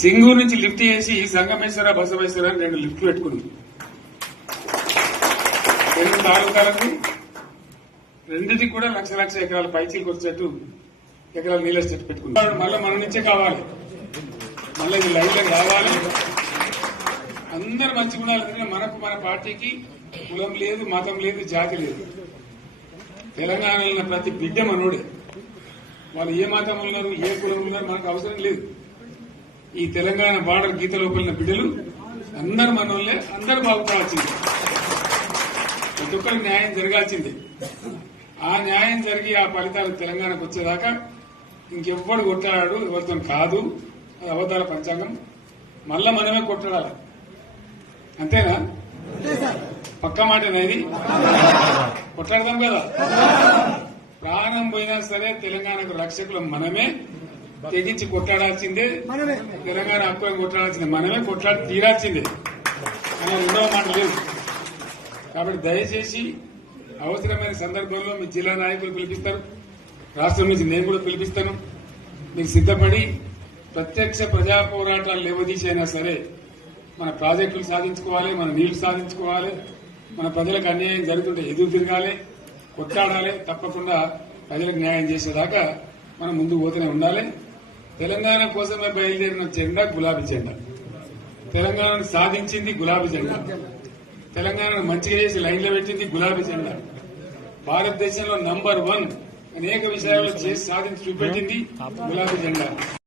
సింగూరు నుంచి లిఫ్ట్ చేసి సంగమేశ్వర బసవేశ్వర అని రెండు లిఫ్ట్లు పెట్టుకుంది రెండు తాలూకాలకి రెండింటికి కూడా లక్ష లక్ష ఎకరాల పైచీలకు వచ్చేట్టు ఎకరాల నీళ్ళ చెట్టు పెట్టుకుంటారు మళ్ళీ మన నుంచే కావాలి. మళ్ళీ ఇది లైన్లోకి రావాలి. అందరు మంచి గుణాలు ఎందుకంటే మనకు మన పార్టీకి కులం లేదు మతం లేదు జాతి లేదు. తెలంగాణలో ప్రతి బిడ్డ మనోడే. వాళ్ళు ఏ మతం ఉన్నారు ఏ కులం ఉన్నారు మనకు అవసరం లేదు. ఈ తెలంగాణ బార్డర్ గీత లోపలిన బిడ్డలు అందరు మనోళ్ళే అందరు బాగుపడాల్సిందే. ప్రతి ఒక్కరికి న్యాయం జరగాల్సిందే. ఆ న్యాయం జరిగి ఆ ఫలితాలు తెలంగాణకు వచ్చేదాకా ఇంకెవ్వడు కొట్టాడు ఎవరితో కాదు. అది అవతార పంచాంగం. మళ్ళా మనమే కొట్టాడాలి అంతేనా? పక్క మాట అనేది కొట్లాడదాం కదా. ప్రాణం పోయినా సరే తెలంగాణకు రక్షకులు మనమే. తెగించి కొట్లాడాల్సిందే. తెలంగాణ హక్కులను కొట్లాడాల్సిందే. మనమే కొట్లాడి తీరాల్సిందే. అని రెండవ మాట లేదు. కాబట్టి దయచేసి అవసరమైన సందర్భంలో మీ జిల్లా నాయకులు పిలిపిస్తారు. రాష్ట్రం నుంచి నేను కూడా పిలిపిస్తాను. మీరు సిద్ధపడి ప్రత్యక్ష ప్రజా పోరాటాలు లేవదీసైనా సరే మన ప్రాజెక్టులు సాధించుకోవాలి మన నీళ్ళు సాధించుకోవాలి మన ప్రజలకు అన్యాయం జరుగుతుంటే ఎదురు తిరగాలి కొట్లాడాలి తప్పకుండా ప్రజలకు న్యాయం చేసేదాకా మనం ముందుకు పోతూనే ఉండాలి. తెలంగాణ కోసమే బయలుదేరిన జెండా గులాబీ జెండా. తెలంగాణను సాధించింది గులాబీ జెండా. తెలంగాణను మంచిగా చేసి లైన్లో పెట్టింది గులాబీ జెండా. భారతదేశంలో నంబర్ వన్ అనేక విషయాల్లో చేసి సాధించి చూపెట్టింది గులాబీ జెండా.